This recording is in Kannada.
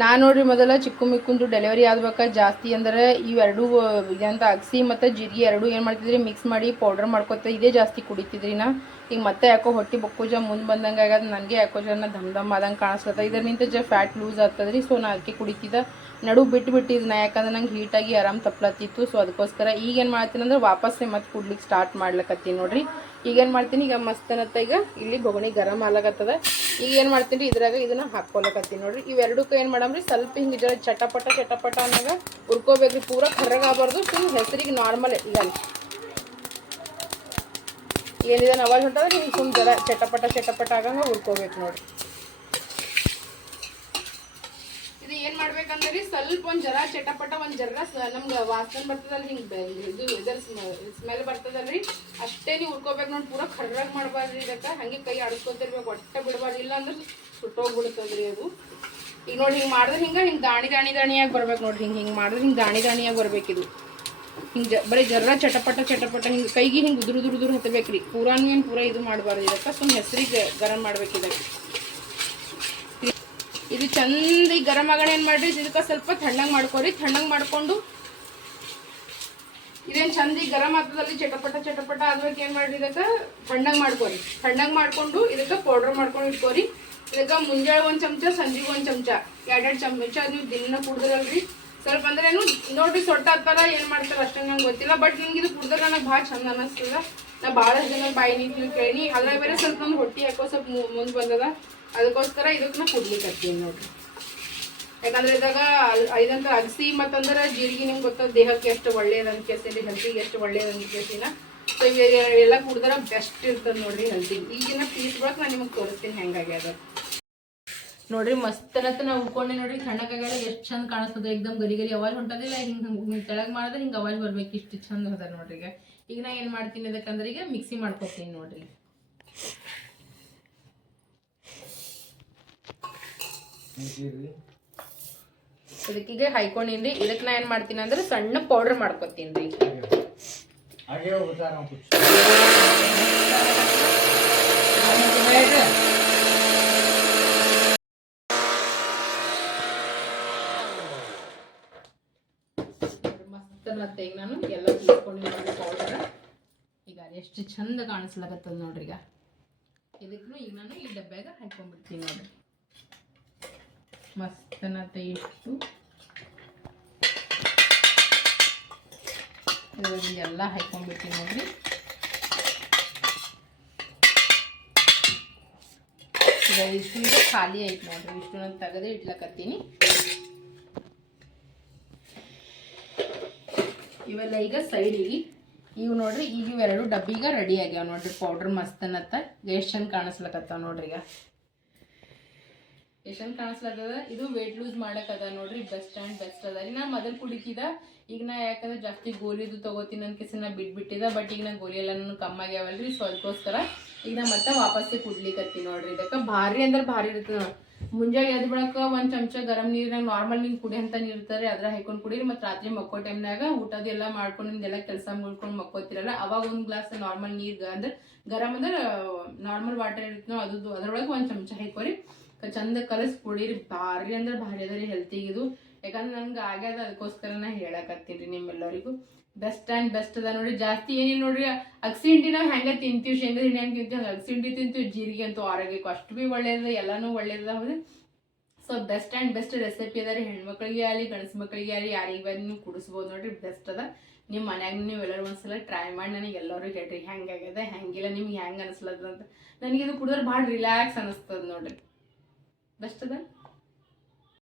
ನಾನು ನೋಡ್ರಿ ಮೊದಲ ಚಿಕ್ಕು ಮಿಕ್ಕುಂದು ಡೆಲಿವರಿ ಆದ್ಬೇಕಾ ಜಾಸ್ತಿ ಅಂದ್ರೆ ಇವೆರಡು ಇದಂತ ಅಗಸಿ ಮತ್ತು ಜೀರಿಗೆ ಎರಡು ಏನು ಮಾಡ್ತಿದ್ರಿ? ಮಿಕ್ಸ್ ಮಾಡಿ ಪೌಡ್ರ್ ಮಾಡ್ಕೊತ ಇದೇ ಜಾಸ್ತಿ ಕುಡಿತಿದ್ರಿ ನಾ. ಈಗ ಮತ್ತೆ ಯಾಕೋ ಹೊಟ್ಟೆ ಬೊಕ್ಕೋಜ ಮುಂದೆ ಬಂದಂಗೆ ಆಗ್ಯದ, ನನಗೆ ಯಾಕೋ ಜನ ಧಮ್ ಧಮ್ ಆದಂಗೆ ಕಾಣಿಸ್ತದ ಇದರಿಂದ ಜ ಫ್ಯಾಟ್ ಲೂಸ್ ಆಗ್ತದ್ರಿ ಸೊ ನಾ ಅದಕ್ಕೆ ಕುಡಿತಿದ್ದೆ. ನಡು ಬಿಟ್ಟು ಬಿಟ್ಟಿದ್ದು ನಾ, ಯಾಕಂದ್ರೆ ನಂಗೆ ಹೀಟಾಗಿ ಆರಾಮ್ ತಪ್ಲತ್ತಿತ್ತು. ಸೊ ಅದಕ್ಕೋಸ್ಕರ ಈಗೇನು ಮಾಡ್ತೀನಿ ಅಂದ್ರೆ ವಾಪಸ್ಸೇ ಮತ್ತೆ ಕುಡ್ಲಿಕ್ಕೆ ಸ್ಟಾರ್ಟ್ ಮಾಡ್ಲಕತ್ತೀನಿ ನೋಡ್ರಿ. ಈಗೇನು ಮಾಡ್ತೀನಿ, ಈಗ ಮಸ್ತನತ್ತ ಈಗ. ಇಲ್ಲಿ ಬೊಗಣಿ ಗರಂ ಆಲಾಗತ್ತದ ಈಗ ಏನು ಮಾಡ್ತೀನಿ, ಇದ್ರಾಗ ಇದನ್ನ ಹಾಕ್ಕೊಳಕತ್ತೀನಿ ನೋಡ್ರಿ. ಇವೆರಡಕ್ಕೂ ಏನು ಮಾಡಮ್ರಿ, ಸ್ವಲ್ಪ ಹಿಂಗೆ ಜರ ಚಟಪಟ ಚಟಪಟ ಅನ್ನಾಗ ಹುರ್ಕೋಬೇಕ್ರಿ, ಪೂರ ಕರ್ರಗೆ ಆಗಬಾರ್ದು ಸುಮ್ ಹೆಸರಿಗೆ ನಾರ್ಮಲ್ ಈಗ ಏನಿದೆ ಅವಾಜ್ ಹೊಂಟದ, ಹಿಂಗೆ ಸುಮ್ಮನೆ ಜರ ಚಟಪಟ ಚಟಪಟ ಆಗಂಗ ಉರ್ಕೋಬೇಕು ನೋಡ್ರಿ ಇದು ಏನ್ ಮಾಡ್ಬೇಕಂದ್ರಿ ಸ್ವಲ್ಪ ಒಂದ್ ಜರ ಚಟಪಟ, ಒಂದ್ ಜರ ನಮ್ಗ ವಾಸನೆ ಬರ್ತದಲ್ಲ ಹಿಂಗ್ ಇದು ಇದರ ಸ್ಮೆಲ್ ಬರ್ತದಲ್ರಿ. ಅಷ್ಟೇ ನೀವು ಉಳ್ಕೋಬೇಕು ನೋಡಿ, ಪೂರ ಖರ್ರಾಗ್ ಮಾಡ್ಬಾರ್ದ್ರಿ ಇದಕ್ಕ. ಹಂಗೆ ಕೈ ಆಡಿಸ್ಕೊತಿರ್ಬೇಕು, ಒಟ್ಟ ಬಿಡಬಾರ್ದು. ಇಲ್ಲ ಅಂದ್ರೆ ಸುಟ್ಟೋಗ್ಬಿಡ್ತದ್ರಿ ಅದು. ಈಗ ನೋಡಿ ಹಿಂಗ್ ಮಾಡಿದ್ರೆ ಹಿಂಗ, ಹಿಂಗ್ ದಾಣಿ ದಾಣಿ, ದಾಣಿಯಾಗಿ ಬರ್ಬೇಕು ನೋಡ್ರಿ. ಹಿಂಗ್ ಹಿಂಗ್ ಮಾಡಿದ್ರೆ ಹಿಂಗ್ ದಾಣಿ, ದಾಣಿಯಾಗಿ ಬರ್ಬೇಕಿದು ಹಿಂಗ್ ಬರೀ ಜರ ಚಟಪಟ ಚಟಪಟ, ಹಿಂಗ್ ಕೈಗೆ ಹಿಂಗ್ ಉದುರು ಉದುರು ಉದುರು ಹತ್ತಬೇಕ್ರಿ ಪೂರಾನು ಏನು ಪೂರ ಇದು ಮಾಡಬಾರ್ದು ಇದಕ್ಕ. ಸುಮ್ಮನೆ ಹೆಸರಿಗೆ ಗರಂ ಮಾಡ್ಬೇಕು ಇದಕ್ಕೆ. ಇದು ಚಂದ ಈ ಗರಂ ಆಗಣ ಏನು ಮಾಡ್ರಿ? ಇದಕ್ಕೆ ಸ್ವಲ್ಪ ತಣ್ಣಗೆ ಮಾಡ್ಕೊರಿ. ತಣ್ಣಗೆ ಮಾಡ್ಕೊಂಡು ಇದೇನು ಚಂದ ಈ ಗರಂ ಆಗ್ತದಲ್ಲಿ ಚಟಪಟ ಚಟಪಟ ಆದ್ಮೇಲೆ ಏನು ಮಾಡ್ರಿ ಇದಕ್ಕೆ? ತಣ್ಣಗೆ ಮಾಡ್ಕೊರಿ. ತಣ್ಣಗೆ ಮಾಡ್ಕೊಂಡು ಇದಕ್ಕೆ ಪೌಡ್ರ್ ಮಾಡ್ಕೊಂಡು ಇಟ್ಕೋರಿ. ಇದಕ್ಕೆ ಮುಂಜಾಳೆ ಒಂದು ಚಮಚ, ಸಂಜೆಗೆ ಒಂದು ಚಮಚ. ಎರಡೆರಡು ಚಮಚ ನೀವು ದಿನ ಕುಡ್ದ್ರಲ್ರಿ. ಸ್ವಲ್ಪ ಅಂದ್ರೆ ಏನು ನೋಡ್ರಿ ಸೊಟ್ಟ ಹತ್ತಾರ ಏನು ಮಾಡ್ತಾರ ಅಷ್ಟೇ ನಂಗೆ ಗೊತ್ತಿಲ್ಲ, ಬಟ್ ನಿಮ್ಗೆ ಇದು ಕುಡ್ದ್ರೆ ನನಗೆ ಭಾಳ ಚಂದ ಅನ್ನಿಸ್ತದ ನಾ ಬಹಳ ಜನ ಬಾಯಿ ನೀತಿ ಕೇಳಿ ಅಲ್ಲ ಬೇರೆ ಸ್ವಲ್ಪ ನಮ್ಗೆ ಹೊಟ್ಟೆ ಯಾಕೋ ಸ್ವಲ್ಪ ಮುಂದೆ ಬಂದದ. ಅದಕ್ಕೋಸ್ಕರ ಇದಕ್ಕೆ ನಾ ಕುಡ್ಲಿಕ್ಕೆ ಹತ್ತೀನಿ ನೋಡ್ರಿ. ಯಾಕಂದ್ರೆ ಇದಾಗ ಐದಂತ ಅಗಸಿ ಮತ್ತಂದ್ರೆ ಜೀರಿಗೆ ನಿಮ್ಗೆ ಗೊತ್ತ ದೇಹಕ್ಕೆ ಎಷ್ಟು ಒಳ್ಳೇದಂತ ಕೇಸಿನ ಹೆಲ್ತಿಗೆ ಎಷ್ಟು ಒಳ್ಳೇದಂತ ಕೇಸಿನ ಸೊ ಎಲ್ಲ ಕುಡಿದ್ರೆ ಬೆಸ್ಟ್ ಇರ್ತದೆ ನೋಡ್ರಿ ಹೆಲ್ತಿಗೆ ಈಗಿನ ಪೀಸ್ ಬಳಕ ನಾನು ನಿಮಗೆ ತೋರಿಸ್ತೀನಿ ಹೆಂಗಾಗ್ಯದ ನೋಡ್ರಿ ಮಸ್ತನತ್ತ ನಾವು ಉಳ್ಕೊಂಡೆ ನೋಡ್ರಿ ತಣ್ಣಗಾಗ್ಯಾರ ಎಷ್ಟು ಚಂದ ಕಾಣಿಸ್ತದೆ. ಎಕ್ದಮ್ ಗರಿ ಗರಿ ಅವಾಜ್ ಹೊಂಟದಿಲ್ಲ, ಹಿಂಗೆ ಕೆಳಗೆ ಮಾಡಿದ್ರೆ ಹಿಂಗೆ ಅವಾಜ್ ಬರ್ಬೇಕು. ಇಷ್ಟು ಚಂದ ಅದ ನೋಡ್ರಿ ಈಗ ನಾ ಏನು ಮಾಡ್ತೀನಿ ಅದಕ್ಕಂದ್ರೆ ಈಗ ಮಿಕ್ಸಿ ಮಾಡ್ಕೊತೀನಿ ನೋಡ್ರಿ. ಅದಕ್ಕೀಗ ಹಾಯ್ಕೊಂಡೀನಿ ರೀ ಇದಕ್ಕೆ ನಾ ಏನು ಮಾಡ್ತೀನಿ ಅಂದ್ರೆ ಸಣ್ಣ ಪೌಡರ್ ಮಾಡ್ಕೊತೀನಿ ರೀ ಮತ್ತೆ ಈಗ ನಾನು ಎಲ್ಲ ತಿಳ್ಕೊಂಡು ಈಗ ಎಷ್ಟು ಚಂದ ಕಾಣಿಸ್ಲಾಗತ್ತದ ನೋಡ್ರಿ ಈಗ. ಇದಕ್ಕೂ ಈಗ ನಾನು ಈ ಡಬ್ಬ್ಯಾಗ ಹಾಕೊಂಡ್ಬಿಡ್ತೀನಿ ನೋಡ್ರಿ. ಮಸ್ತನ ತೆಗಿಟ್ಟು ಎಲ್ಲ ಹಾಕೊಂಡ್ಬಿಡ್ತೀನಿ ನೋಡ್ರಿ. ಈಗ ಇಷ್ಟು ಖಾಲಿ ಆಯ್ತು ನೋಡ್ರಿ. ಇಷ್ಟು ನಾನು ತೆಗೆದು ಇಡ್ಲಕತ್ತೀನಿ ಇವೆಲ್ಲ ಈಗ ಸೈಡಿಗೆ ಇವು ನೋಡ್ರಿ, ಈಗ ಇವೆರಡು ಡಬ್ಬಿಗ ರೆಡಿ ಆಗ್ಯಾವ ನೋಡ್ರಿ ಪೌಡ್ರ್ ಅನ್ನತ್ತ ಎಷ್ಟು ಚಂದ ಕಾಣಿಸ್ಲಕತ್ತಾವ ನೋಡ್ರಿ ಈಗ. ಎಷ್ಟು ಚಂದ ಕಾಣಿಸ್ಲತ್ತದ ಇದು ವೇಟ್ ಲೂಸ್ ಮಾಡಕ್ಕದ ನೋಡ್ರಿ ಬೆಸ್ಟ್ ಆ್ಯಂಡ್ ಬೆಸ್ಟ್ ಅದ. ರೀ ನಾ ಮೊದಲು ಕುಡಿತಿದ ಈಗ ನಾ ಯಾಕಂದ್ರೆ ಜಾಸ್ತಿ ಗೋಲಿದು ತಗೋತೀನಿ ಅನ್ಕೇಸಿ ಕೆಸ ನಾ ಬಿಟ್ಬಿಟ್ಟಿದ ಬಟ್ ಈಗ ನಾ ಗೋಲಿ ಎಲ್ಲಾನು ಕಮ್ಮಿ ಆಗ್ಯಾವಲ್ರಿ ಸೊ ಅದಕ್ಕೋಸ್ಕರ ಈಗ ನಾ ಮತ್ತೆ ವಾಪಸ್ಸೇ ಕುಡ್ಲಿಕತ್ತಿ ನೋಡ್ರಿ. ಇದಕ್ಕೆ ಭಾರಿ ಅಂದ್ರೆ ಭಾರಿ ಇರ್ತದ ಮುಂಜಾನೆ ಎದ್ ಬಿಡಕ್ಕೆ ಒಂದು ಚಮಚ ಗರಂ ನೀರಿನಾಗ ನಾರ್ಮಲ್ ನೀರು ಕುಡಿಯಂತ ನೀರು ನೀರ್ತಾರೆ, ಅದ್ರ ಹೈಕೊಂಡ್ ಕುಡೀರಿ. ಮತ್ತು ರಾತ್ರಿ ಮಕ್ಕೋ ಟೈಮ್ನಾಗ ಊಟದೆಲ್ಲ ಮಾಡ್ಕೊಂಡು ನಿಮ್ದೆಲ್ಲ ಕೆಲಸ ಮುಳ್ಕೊಂಡು ಮಕ್ಕೋತಿರಲ್ಲ, ಅವಾಗ ಒಂದು ಗ್ಲಾಸ್ ನಾರ್ಮಲ್ ನೀರು ಅಂದ್ರೆ ಗರಂ ಅಂದ್ರೆ ನಾರ್ಮಲ್ ವಾಟರ್ ಇರುತ್ತೆ ಅದು ಅದ್ರೊಳಗೆ ಒಂದು ಚಮಚ ಹೈಕೋರಿ ಚಂದ ಕಲಸಿ ಕುಡೀರಿ. ಭಾರಿ ಅಂದ್ರೆ ಭಾರಿ ಹೆಲ್ತಿಗೆ ಇದು. ಯಾಕಂದ್ರೆ ನನ್ಗೆ ಆಗ್ಯದ ಅದಕ್ಕೋಸ್ಕರ ನಾ ಹೇಳಕತ್ತೀನಿ ನಿಮ್ಮೆಲ್ಲರಿಗೂ. ಬೆಸ್ಟ್ ಆ್ಯಂಡ್ ಬೆಸ್ಟ್ ಅದ ನೋಡಿ ಜಾಸ್ತಿ ಏನಿಲ್ಲ ನೋಡ್ರಿ. ಅಗಸಿ ಹಿಂಡಿ ನಾವು ಹೆಂಗೆ ತಿಂತೀವಿ ಶೇಂಗಾ ಹಿಂಡಿ ಹೆಂಗೆ ತಿಂತೀವಿ, ಹಂಗೆ ಅಗಸಿ ಹಿಂಡಿ ತಿಂತೀವಿ, ಜೀರಿಗೆ ಅಂತೂ ಆರೋಗ್ಯಕ್ಕೂ ಅಷ್ಟು ಭೀ ಒಳ್ಳೇದು, ಎಲ್ಲನೂ ಒಳ್ಳೇದ ಹೌದು. So best and best recipe ಅದ ರೀ. ಹೆಣ್ಮಕ್ಳಿಗೆ ಆಗಲಿ, ಗಂಡಸು ಮಕ್ಕಳಿಗೆ ಆಗಲಿ, ಯಾರಿಗೆ ಬಂದು ನೀವು ಕುಡಿಸ್ಬೋದು ನೋಡ್ರಿ. ಬೆಸ್ಟ್ ಅದ. ನಿಮ್ಮ ಮನ್ಯಾಗ ನೀವು ಎಲ್ಲರೂ ಒಂದ್ಸಲ ಟ್ರೈ ಮಾಡಿ ನನಗೆ ಎಲ್ಲರೂ ಹೇಳ್ರಿ. ಹೆಂಗಾಗ್ಯದ ಹೆಂಗಿಲ್ಲ, ನಿಮ್ಗೆ ಹೆಂಗೆ ಅನಿಸ್ಲದ ಅಂತ. ನನಗೆ ಇದು ಕುಡಿದ್ರೆ ಭಾಳ ರಿಲ್ಯಾಕ್ಸ್ ಅನಿಸ್ತದ ನೋಡ್ರಿ. ಬೆಸ್ಟ್ ಅದ?